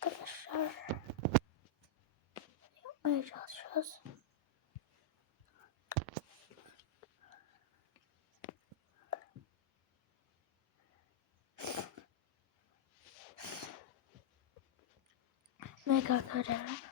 个事儿，有没找车子？没搞错的。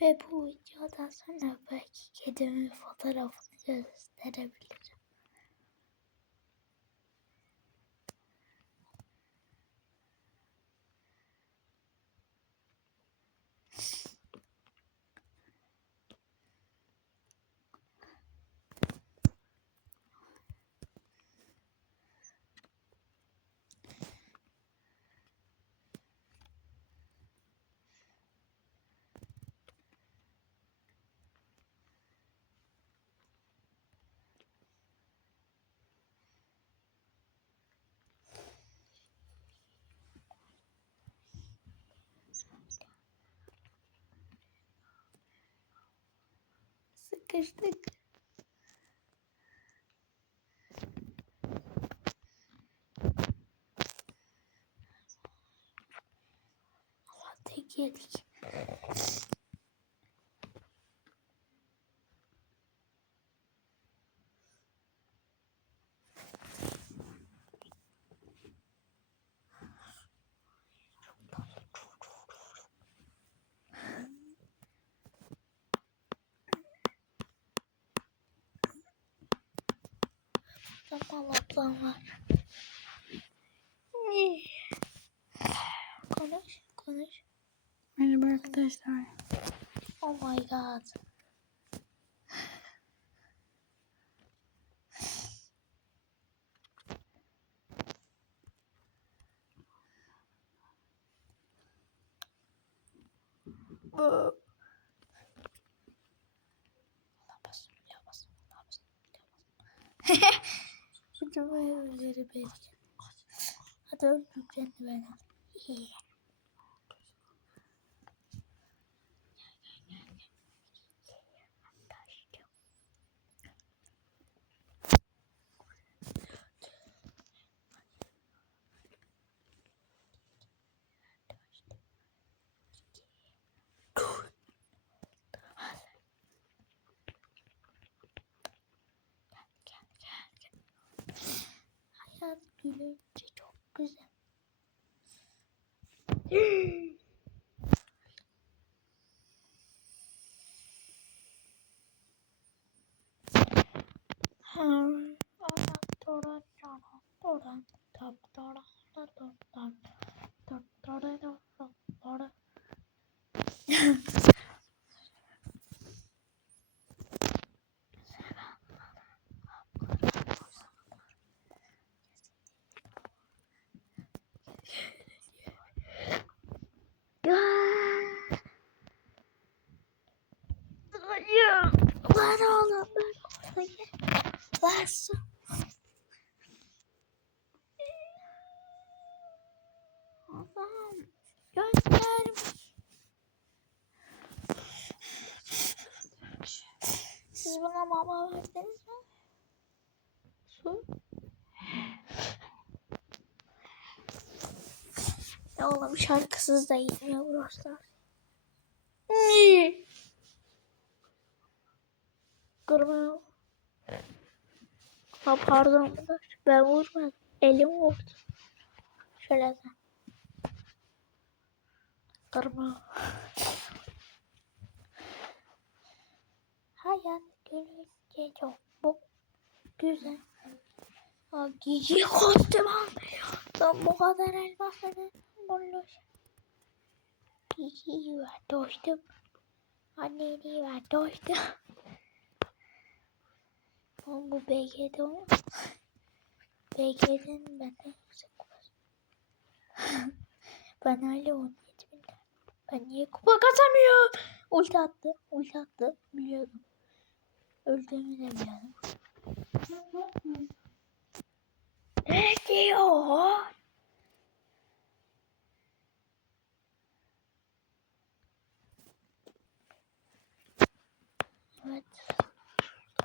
Ve bu videodan sonra belki kedimin fotoğrafını gösterebilirim. Sıkıştık. Allah tek yedik. Tamam ablam var. Konuş, konuş. Merhaba arkadaşlar. Oh my god. Belki. Hadi. Öldüklerini ben Hayat gülünce çok güzel. Hmm. Su. Allah'ım. Siz buna mama verdiniz mi? Su. Ya oğlum şarkısız da yiyemiyor burası. Kırmızı. Ha pardon. Ben vurmadım. Elim vurdu. Şöyle de. Kırmızı. Hayat gülünce çok bu güzel. Ha, giyci kostüm almıyor. bu kadar neden bulmuş? Giyciyi ver dostum. Anneni ver dostum. Oğlum bu BG'de o. BG'den benden yüksek var. ben hala 17 bin. Ben niye kupa kazanmıyorum? Ulti attı. Ulti attı. Biliyordum. Öldüğümü de biliyordum. Ne diyor?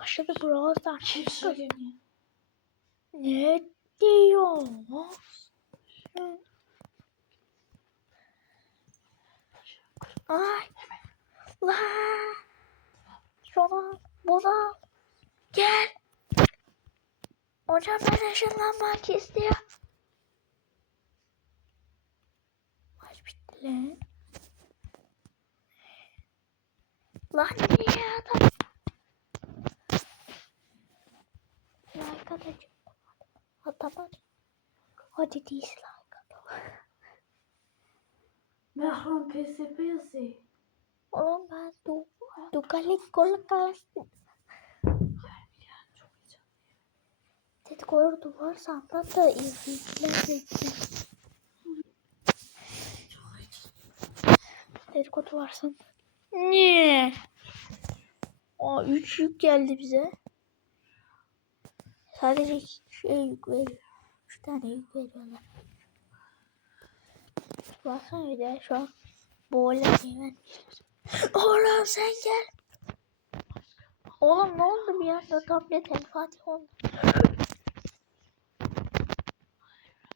Başladı Brawl Stars. Söylemiyor? Ne diyor? Ay. La. Şuna buna gel. Hocam ben ışınlanmak istiyorum. Maç bitti lan. Lan niye adam? Like atacağım. Atamadım. Hadi dislike atalım. Mehran PSP yazıyor. Oğlum ben du dukalik gol kalsın. Dedikodu varsa anlat da izleyiciler Dedikodu varsa. Niye? Aa 3 yük geldi bize. Sadece iki yük veriyor. 3 tane yük veriyorlar. Baksana bir de şu an olayı vermişler. Oğlum sen gel. Oğlum ne oldu bir anda tablet el Fatih oldu.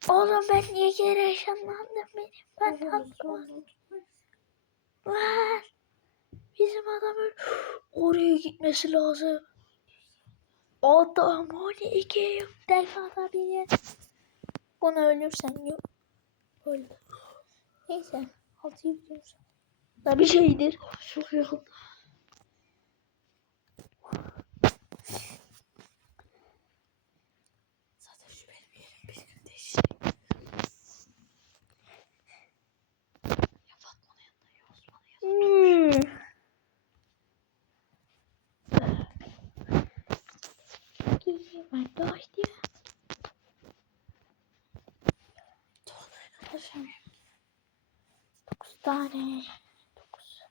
Oğlum ben niye geri ışınlandım benim? Ben var. Bizim adam öyle oraya gitmesi lazım. Adam 12 yok. Delfada bir Bunu ölürsen yok. Öldü. Neyse. Altıyı biliyorsun. Da bir şeydir. Çok yakın. Zaten şu benim yerim bir gün değişecek. Ya Fatma'nın yanında ya Osman'ın yanında. Hmm. Ben dolaştı. Arkadaşım. Dokuz tane. Dokuz.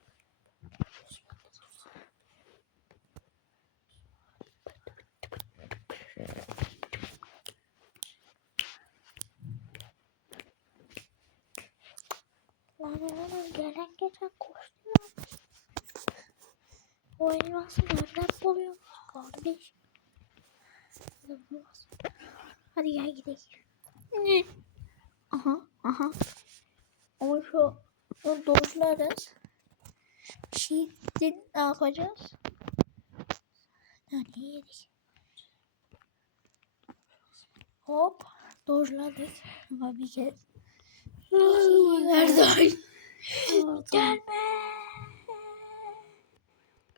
Lan oğlum gelen geçen koştu ya. O elması nereden buluyor Bulamaz. Hadi gel gidelim. Aha aha. Ama şu o dojlarız. Şimdi ne yapacağız? Yani yedik. Hop. Dojladık. Ama bir kez. Nerede? Gelme.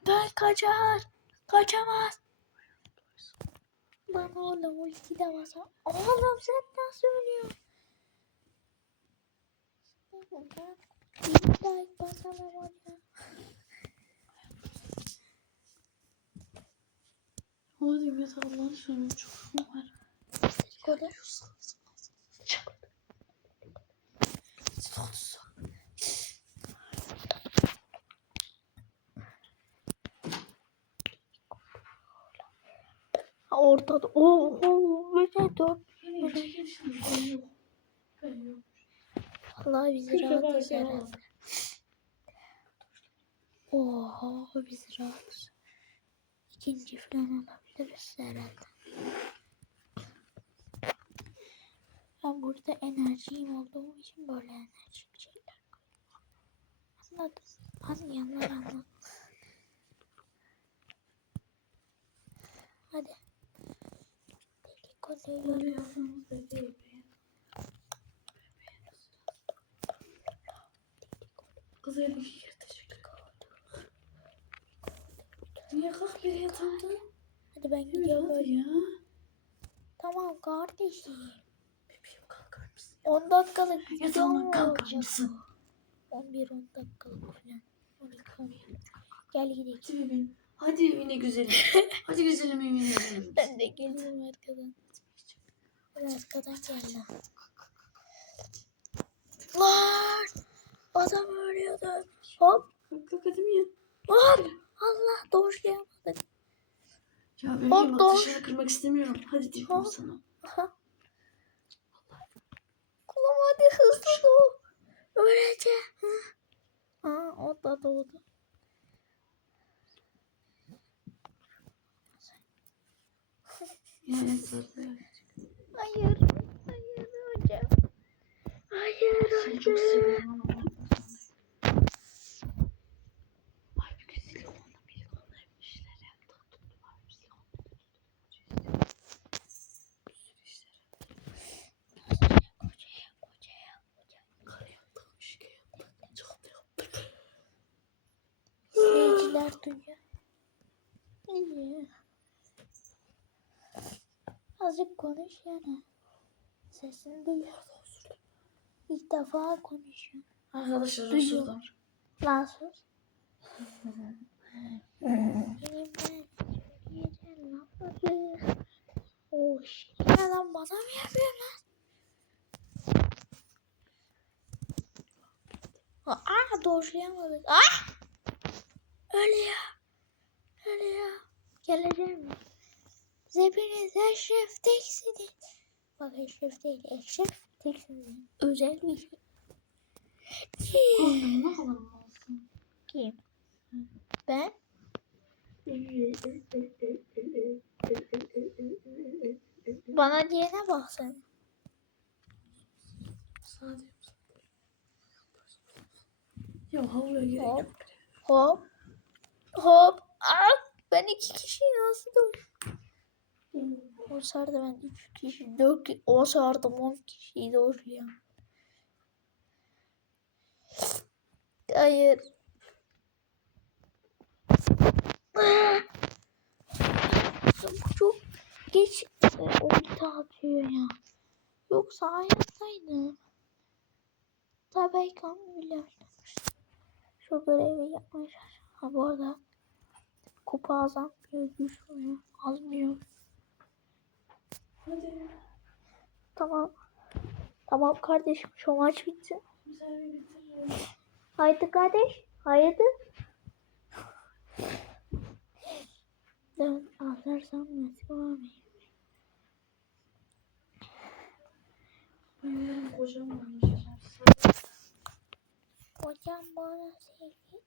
Ben kaçar. Kaçamaz. Bana oğlum ulti de basar. Oğlum sen nasıl ölüyorsun? Ben bir like basamam hocam. Hadi Mete Allah'ını söyleyeyim çok var. Kodu. Ha, Ortada. Oo, oo, böyle dört. Allah bizi rahat eder. Oha bizi rahat. İkinci falan alabiliriz herhalde. Ben burada enerjiyim olduğum için böyle enerjik şeyler koyuyorum. Anladım. Anlayanlar anladı. Hadi. Yapayım. Kız elim yer teşekkür Niye kalk bir yatağında? Hadi ben gidiyorum hadi ya. Tamam kardeşim. Bebeğim kalkar mısın? 10 dakikalık video Yatağından mu kalkar mısın? 11-10 dakikalık falan. 12 11. Gel gidelim. Hadi evine güzelim. Hadi güzelim evine güzelim. Ben de geliyorum arkadan. Ben arkadan geldim. Lan. Adam ölüyordu. Hop. Kalk kalk hadi Mia. Hop. Allah doğuşlayamadık. Ya bebeğim Hop, dışarı kırmak istemiyorum. Hadi diyorum Hop. sana. Aha. Kulum hadi hızlı doğ. Öleceğim. Hı. Aa, o da doğdu. Ya en sarı. Hayır. Hayır hocam. Hayır Seni çok hocam. seviyorum ama. Ay bir gün silikonla milikonla hep işler yaptık. Tuttular bir silikonla. Bir sürü işler yaptık. Kocaya kocaya kocaya. Kar yaptık, şike yaptık. Çatı yaptık. Seyirciler duyuyor. İyi. Azıck konuş yani. Sesini duyuyor. İlk defa konuşuyor. Arkadaşlar Duyuyor. osurlar. Lan sus. Benim ben söyleyeceğim lafları. Oh shit. Ya lan bana mı yapıyor lan? Aa doğrulayamadık. Ah! Ölüyor. Ölüyor. Geleceğim mi? Hepiniz eşref teksiniz. Bak eşref değil. Eşref teksiniz. Özel bir şey. Ne kadar malsın. Kim? Ben? Bana diyene bak sen. Sadece Ya havluya gerek Hop. Hop. Hop. Aa, ben iki kişiyi nasıl dur? O sardı ben üç kişi, dört kişi, o sardım on kişiyi doğru ya. Hayır. Çok geç ulti atıyor ya. Yoksa hayattaydım. Tabii kan bile oynamıştım. Şu görevi yapmış. Ha bu arada kupa azalmıyor, düşmüyor, azmıyor. Hadi. Tamam. Tamam kardeşim şu maç bitti. Haydi kardeş. Haydi. Ben anlarsam nasıl olmayayım. Benim kocam varmış. Hocam bana sevgi.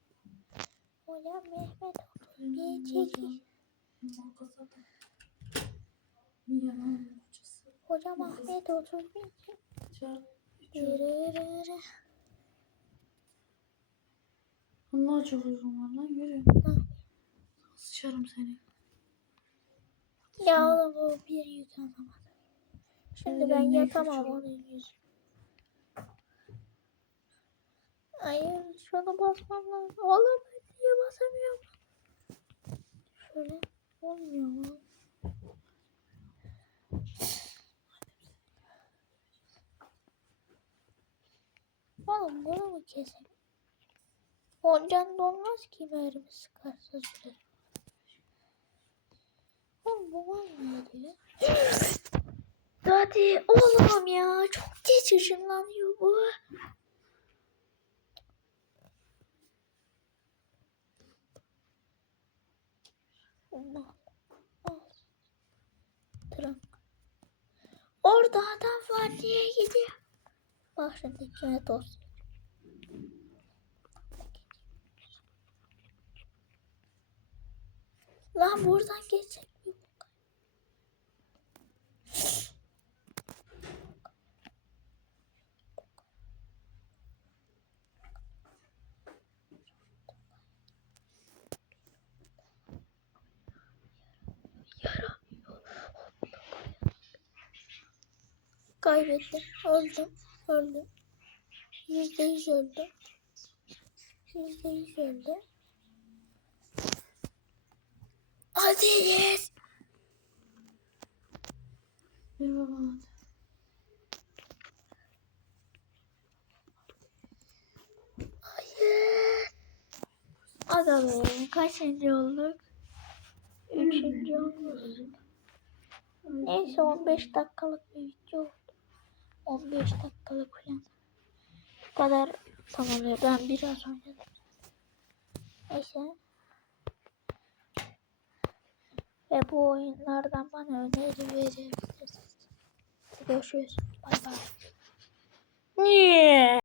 Hocam Mehmet bir çekil. Mia'nın kocası. Hocam Ahmet 31 Çağır. Yürü. Allah çok uzun var lan yürü. Sıçarım seni. Ya oğlum o bir yük alamadı. Şimdi Öyle ben yatamam onun yüzü. Hayır şunu basmam lazım. Oğlum niye basamıyorum? Şöyle olmuyor mu? Oğlum bunu mu keselim? Oncan dolmaz ki mermi sıkarsa sürer. Oğlum bu var mı diyor? Hadi oğlum ya çok geç ışınlanıyor bu. Orada adam var niye gidiyor? Bak şimdi kime tost. Lan buradan geçecek mi? Kaybettim. Öldüm. Öldüm. Yüzde yüz öldüm. Yüzde yüz öldüm. Hadi yes. Bir baba Hayır. Be kaçıncı olduk? Üçüncü olduk. Neyse 15 dakikalık bir video oldu. 15 dakikalık falan. kadar tamamlıyor. Ben biraz oynadım. Neyse. Ve bu oyunlardan bana öneri verebilirsiniz. Görüşürüz. Bay bay. Niye?